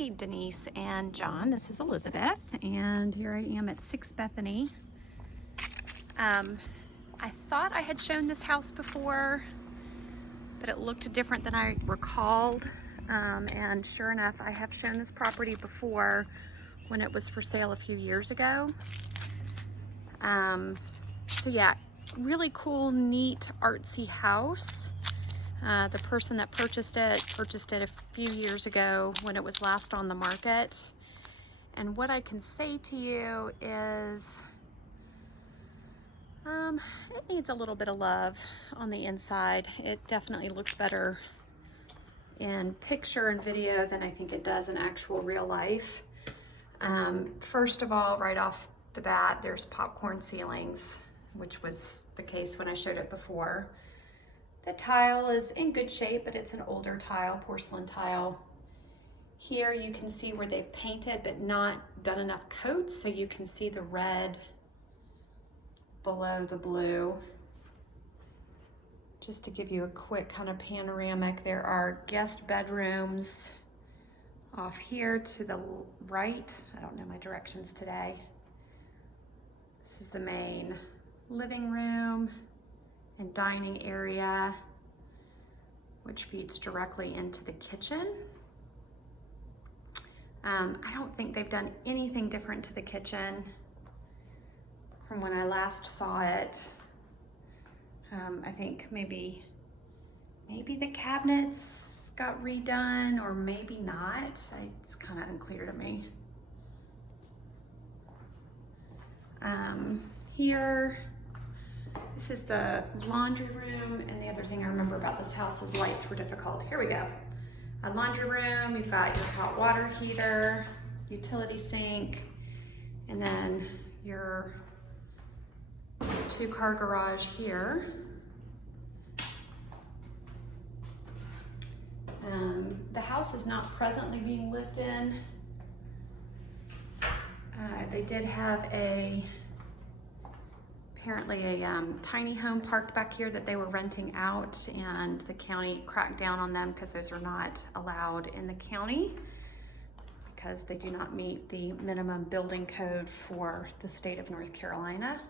Hey Denise and John, this is Elizabeth, and here I am at 6 Bethany. I thought I had shown this house before, but it looked different than I recalled, and sure enough, I have shown this property before when it was for sale a few years ago. So yeah, really cool, neat, artsy house. The person that purchased it a few years ago when it was last on the market. And what I can say to you is it needs a little bit of love on the inside. It definitely looks better in picture and video than I think it does in actual real life. First of all, right off the bat, there's popcorn ceilings, which was the case when I showed it before. The tile is in good shape, but it's an older tile, porcelain tile. Here you can see where they've painted but not done enough coats, so you can see the red below the blue. Just to give you a quick kind of panoramic, there are guest bedrooms off here to the right. I don't know my directions today. This is the main living room and dining area, which feeds directly into the kitchen. I don't think they've done anything different to the kitchen from when I last saw it. I think maybe the cabinets got redone, or maybe not. It's kind of unclear to me. Here, this is the laundry room, and the other thing I remember about this house is lights were difficult. Here we go. A laundry room, you've got your hot water heater, utility sink, and then your 2-car garage here. The house is not presently being lived in. They did have apparently a tiny home parked back here that they were renting out, and the county cracked down on them because those are not allowed in the county because they do not meet the minimum building code for the state of North Carolina.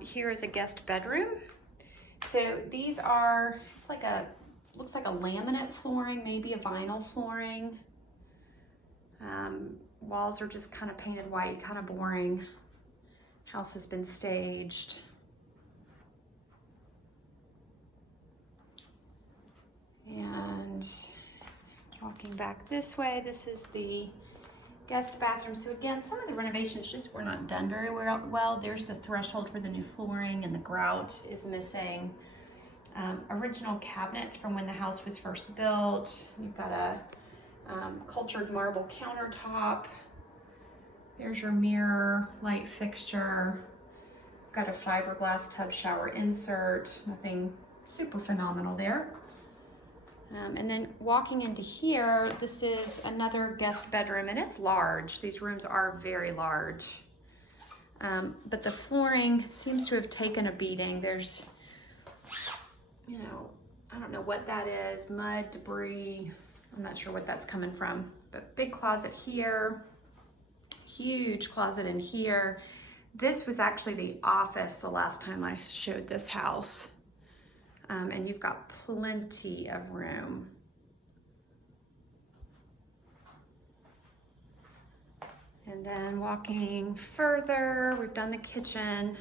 Here is a guest bedroom. So these are, looks like a laminate flooring, maybe a vinyl flooring. Walls are just kind of painted white, kind of boring. House has been staged. And walking back this way, this is the guest bathroom. So again, some of the renovations just were not done very well. There's the threshold for the new flooring, and the grout is missing. Original cabinets from when the house was first built. You've got a cultured marble countertop. There's your mirror, light fixture. Got a fiberglass tub shower insert. Nothing super phenomenal there. And then walking into here, this is another guest bedroom, and it's large. These rooms are very large. But the flooring seems to have taken a beating. There's, I don't know what that is, mud, debris. I'm not sure what that's coming from. But big closet here, huge closet in here. This was actually the office the last time I showed this house. And you've got plenty of room. And then walking further, we've done the kitchen.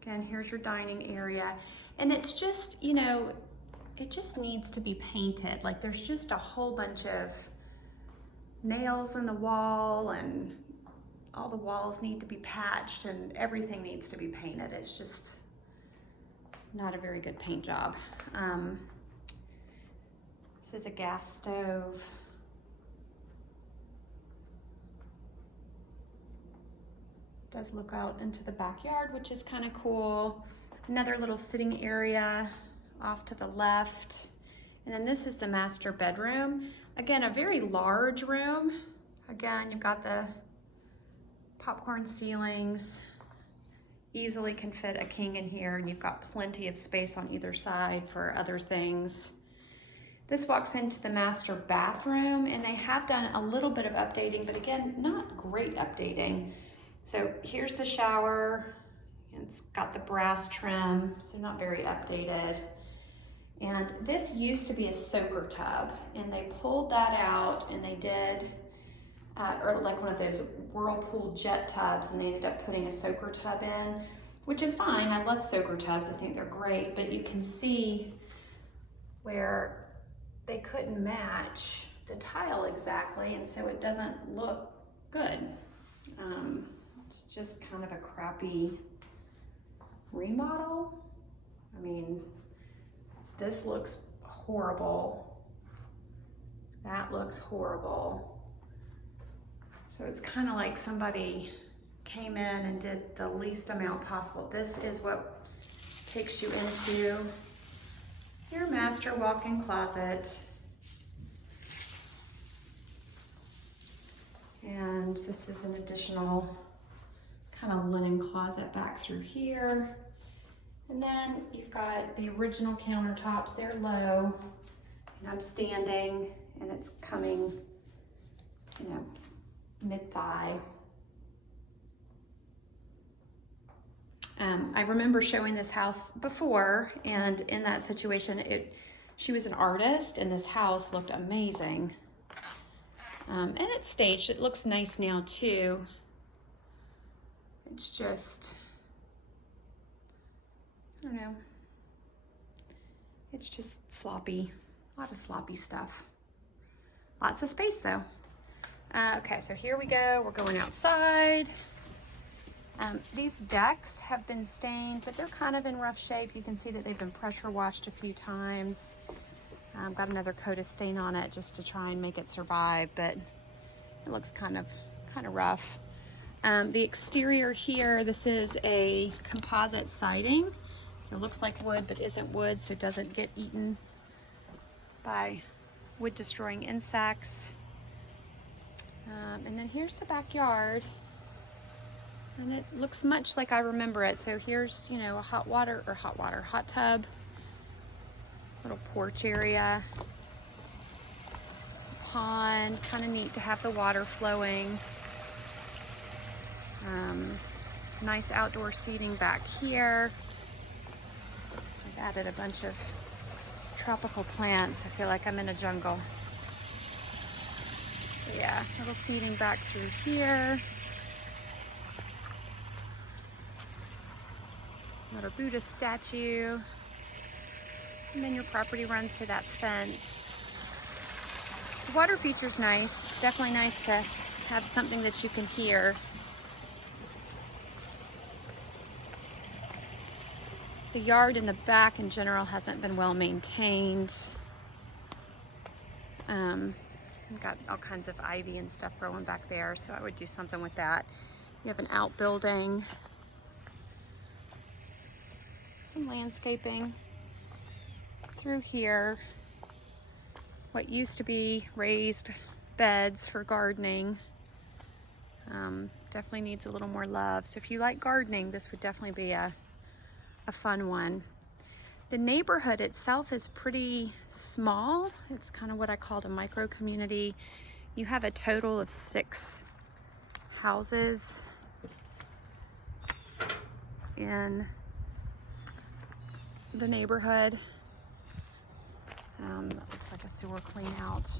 Again, here's your dining area. And it's just, it just needs to be painted. Like, there's just a whole bunch of nails in the wall, and all the walls need to be patched, and everything needs to be painted. It's just not a very good paint job. This is a gas stove. Does look out into the backyard, which is kind of cool. Another little sitting area off to the left. And then this is the master bedroom. Again, a very large room. Again, you've got the popcorn ceilings. Easily can fit a king in here, and you've got plenty of space on either side for other things. This walks into the master bathroom, and they have done a little bit of updating, but again, not great updating. So here's the shower. It's got the brass trim, so not very updated. And this used to be a soaker tub, and they pulled that out, and they did, or like one of those Whirlpool jet tubs, and they ended up putting a soaker tub in, which is fine. I love soaker tubs. I think they're great, but you can see where they couldn't match the tile exactly, and so it doesn't look good. It's just kind of a crappy remodel. I mean, this looks horrible. That looks horrible. So it's kind of like somebody came in and did the least amount possible. This is what takes you into your master walk-in closet. And this is an additional kind of linen closet back through here. And then you've got the original countertops. They're low, and I'm standing, and it's coming, you know, mid-thigh. I remember showing this house before, and in that situation, she was an artist, and this house looked amazing. And it's staged. It looks nice now too. It's just, I don't know. It's just sloppy. A lot of sloppy stuff. Lots of space though. Okay, so here we go. We're going outside. These decks have been stained, but they're kind of in rough shape. You can see that they've been pressure washed a few times. Got another coat of stain on it just to try and make it survive, but it looks kind of rough. The exterior here, this is a composite siding. So it looks like wood, but isn't wood, so it doesn't get eaten by wood destroying insects. And then here's the backyard. And it looks much like I remember it. So here's, you know, a hot tub, little porch area, pond, kind of neat to have the water flowing. Nice outdoor seating back here. I've added a bunch of tropical plants. I feel like I'm in a jungle. So yeah, little seating back through here. Another Buddha statue. And then your property runs to that fence. The water feature's nice. It's definitely nice to have something that you can hear. The yard in the back in general hasn't been well maintained. I've got all kinds of ivy and stuff growing back there, so I would do something with that. You have an outbuilding, some landscaping through here. What used to be raised beds for gardening. Definitely needs a little more love. So if you like gardening, this would definitely be a fun one. The neighborhood itself is pretty small. It's kind of what I called a micro community. You have a total of 6 houses in the neighborhood. That looks like a sewer clean out.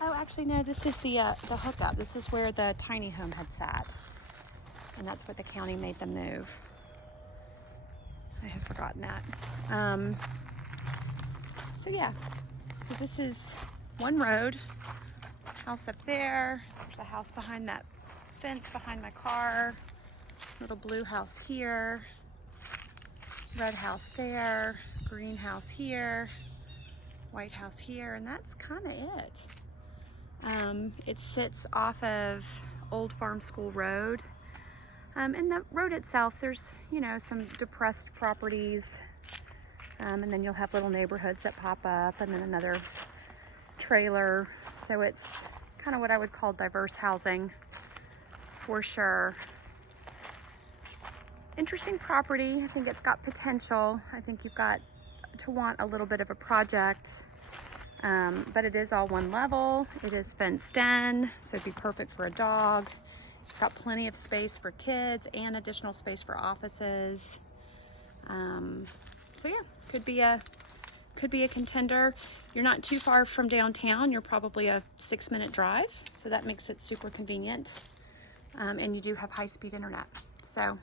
Oh, actually no, this is the hookup. This is where the tiny home had sat. And that's what the county made them move. I had forgotten that. So yeah, so this is one road. House up there. There's a house behind that fence behind my car. Little blue house here. Red house there. Green house here. White house here, and that's kind of it. It sits off of Old Farm School Road. And the road itself, there's, you know, some depressed properties, and then you'll have little neighborhoods that pop up, and then another trailer. So it's kind of what I would call diverse housing for sure. Interesting property. I think it's got potential. I think you've got to want a little bit of a project. But it is all one level. It is fenced in, so it'd be perfect for a dog. It's got plenty of space for kids and additional space for offices. So yeah, could be a contender. You're not too far from downtown. You're probably a 6-minute drive, so that makes it super convenient. And you do have high-speed internet. So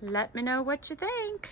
let me know what you think.